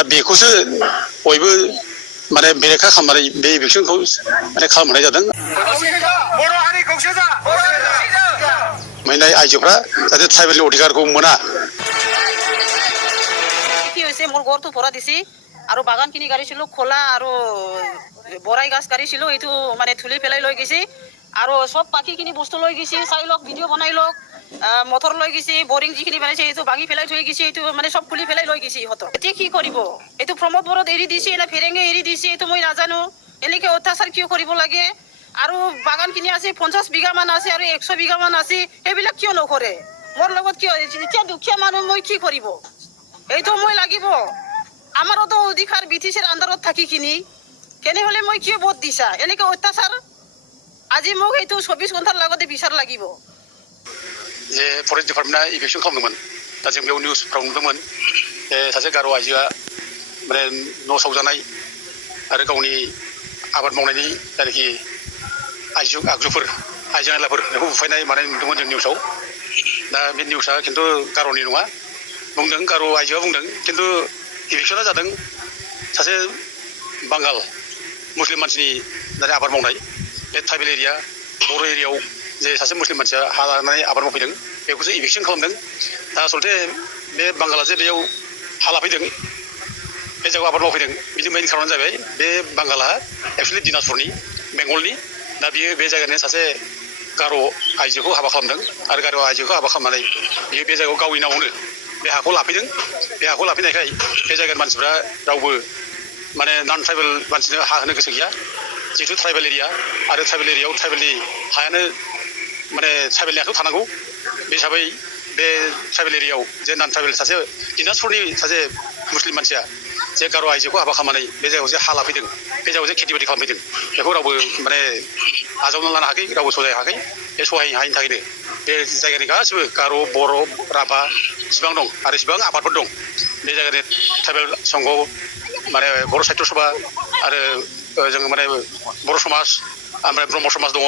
दा बेखौसो बयबो माने बेरेखा खालामनानै बे इलेक्सनखौ माने खालामनाय जादों। मोननाय आइजोफ्रा जाहाथे ट्राइबेलनि अधिकारखौ मोना। কি হৈছে মোৰ ঘৰটো ভৰা দিছি আৰু বাগানখিনি গাড়ীছিলোঁ খোলা আৰু বৰাই গাছ গাড়ীছিলোঁ এইটো মানে ধুলি পেলাই লৈ গৈছে আৰু চব বাকীখিনি বস্তু লৈ গৈছে চাই লওক ভিডিঅ' বনাই লওক মটৰ লৈ গৈছে বৰিং যিখিনি বনাইছে এইটো ভাঙি পেলাই থৈ গৈছে এইটো মানে চব খুলি পেলাই লৈ গৈছে ইহঁতক। এতিয়া কি কৰিব এইটো প্ৰমোদ বড়োত এৰি দিছে না ফেৰেঙে এৰি দিছে এইটো মই নাজানো। এনেকৈ অত্যাচাৰ কিয় কৰিব লাগে আৰু বাগানখিনি আছে 50 বিঘামান আছে আৰু 100 বিঘামান আছে সেইবিলাক কিয় নকৰে মোৰ লগত কিয় এতিয়া দুখীয়া মানুহ মই কি কৰিব এইটো মই লাগিব আমাৰোতো অধিকাৰ ব্ৰিটিছৰ আণ্ডাৰত থাকি কিনি কেনেহ'লে মই কিয় ভোট দিছা এনেকৈ অত্যাচাৰ আজি মোক এইটো 24 ঘণ্টাৰ লগতে বিচাৰ লাগিব। যে ফৰেষ্ট ডিপাर्टमेन्टआ इलेक्सन खालामदोंमोन दा जों बेयाव निउसफ्राव नुदोंमोन सासे गार' आइजोआ माने न' सावजानाय आरो गावनि आबाद मावनायनि जायनाखि आगजुफोर आइजें आइलाफोर बेखौ बुफायनाय मानाय नुदोंमोन जों निउसाव। दा बे निउसआ खिन्थु गार'नि नङा बुंदों गार' आइजोआ बुंदों खिन्थु इलेक्सना जादों सासे बांगाल मुस्लिम मानसिनि दानि आबाद मावनाय बे ट्राइबेल एरिया बर' एरियायाव जे सासे मुस्लिम मानसिया हा लानानै आबाद मावफैदों बेखौसो इलेक्सन खालामदों। दा आसलथे बे बांगाला जे बेयाव हा लाफैदों बे जायगायाव आबाद मावफैदों बिनि मेइन खार'नानो जाबाय बे बांगाला एक्सुवेलि दिनाजपुरनि बेंगलनि दा बियो बे जायगानि सासे गार' आइजोखौ हाबा खालामदों आरो गार' आइजोखौ हाबा खालामनानै बियो बे जायगायाव गावनि नामावनो बे हाखौ लाफैदों। बे हाखौ लाफैनायखाय बे जायगानि मानसिफ्रा रावबो माने नन ट्राइबेल मानसिनो हा होनो गोसो गैया जिहेतु ट्राइबेल एरिया आरो ट्राइबेल एरियायाव ट्राइबेलनि हायानो माने ट्राइबेलनि आखायाव थानांगौ बे हिसाबै बे ट्राइबेल एरियायाव जे नन ट्राइबेल सासे दिनाजपुरनि सासे मुस्लिम मानसिया जे गार' आइजोखौ हाबा खालामनानै बे जायगायाव जे हा लाफैदों बे जायगायाव जे खेथि बाथि खालामफैदों बेखौ रावबो माने आजावना लानो हायाखै रावबो सहायनो हायाखै। बे सहायनो हायैनि थाखायनो बे जायगानि गासिबो गार' बर' राभा इसिबां दं आरो इसिबां आफादफोर दं बे जायगानि ट्राइबेल संघ माने बर' साहित्य सभा आरो जोङो माने बर' समाज ओमफ्राय ब्रह्म समाज दङ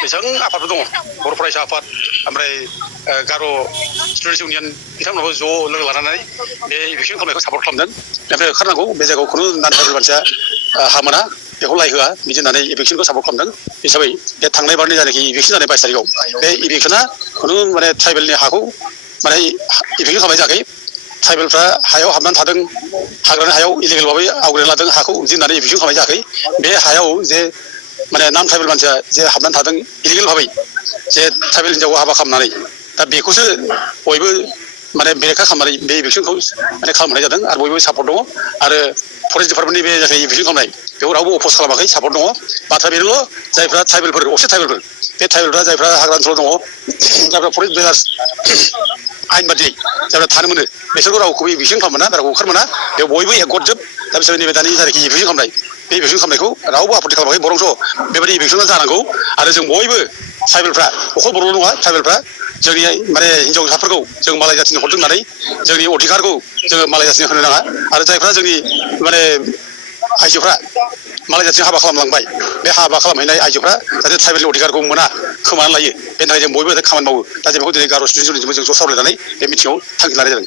बेसेबां आफादफोर दङ बर' फरायसा आफाद ओमफ्राय गार' स्टुडेन्टस इउनियन बिथांमोनाबो ज' लोगो लानानै बे इलेक्सन खालामनायखौ सापर्ट खालामदों। ओमफ्राय ओंखारनांगौ बे जायगायाव खुनु नन ट्राइबेल मानसिया हा मोना बेखौ लाय होआ बिदि होननानै इलेक्सनखौ सापर्ट खालामदों। हिसाबै बे थांनाय बारनि जायनाखि इलेक्सन जानाय 22 तारिखआव बे इलेक्सना खुनु माने ट्राइबेलनि हाखौ माने इलेक्सन खालामनाय जायाखै। ट्राइबेलफ्रा हायाव हाबनानै थादों हाग्रानि हायाव इलिगेल भाबै आवग्रिना लादों हाखौ बिदि होननानै इलेक्सन खालामनाय जायाखै। बे हायाव जे माने नन ट्राइबेल मानसिया जे हाबनानै थादों इलिगेल भाबै जे ट्राइबेल हिनजावखौ हाबा खालामनानै दा बेखौसो बयबो माने बेरेखा खालामनानै बे इलेक्सनखौ माने खालामनाय जादों आरो बयबो सापर्ट दङ आरो फरेस्ट डिपार्टमेन्टनि बे जायखि इलेक्सन खालामनाय बेयाव रावबो अपस खालामाखै सापर्ट दङ। बाथ्रा बेनोल' जायफ्रा ट्राइबेलफोर असे ट्राइबेलफोर बे ट्राइबेलफ्रा जायफ्रा हाग्रा ओनसोलाव दङ जायफ्रा फरेस्ट बेलार्स आयेन बादियै जायफ्रा थानो मोनो बिसोरखौ रावखौबो इलेक्सन खालामनो मोना रावखौ ओंखार मोना बेयाव बयबो एकगतजोब। दा बिसोर नैबे दानि जायनाखि इलेक्सन खालामनाय बे इलेक्सन खालामनायखौ रावबो आपत्ति खालामाखै बरंस' बेबायदि इलेक्सना जानांगौ आरो जों बयबो ट्राइबेलफ्रा अखल बर'ल' नङा ट्राइबेलफ्रा जोंनि माने हिनजावसाफोरखौ जों मालाय जाथिनो हरदों होननानै जोंनि अधिकारखौ जोङो मालाय जाथिनो होनो नाङा आरो जायफ्रा जोंनि माने आइजोफ्रा मालाय जाथिजों हाबा खालामलांबाय बे हाबा खालामहैनाय आइजोफ्रा जाहाथे ट्राइबेलनि अधिकारखौ मोना खोमानानै लायो बेनि थाखाय जों बयबो खामानि मावो। दा जों बेखौ दिनै गार' स्टुडेन्टसजों जों ज' सावरायनानै बे मिटिङाव थांखि लानाय जादों।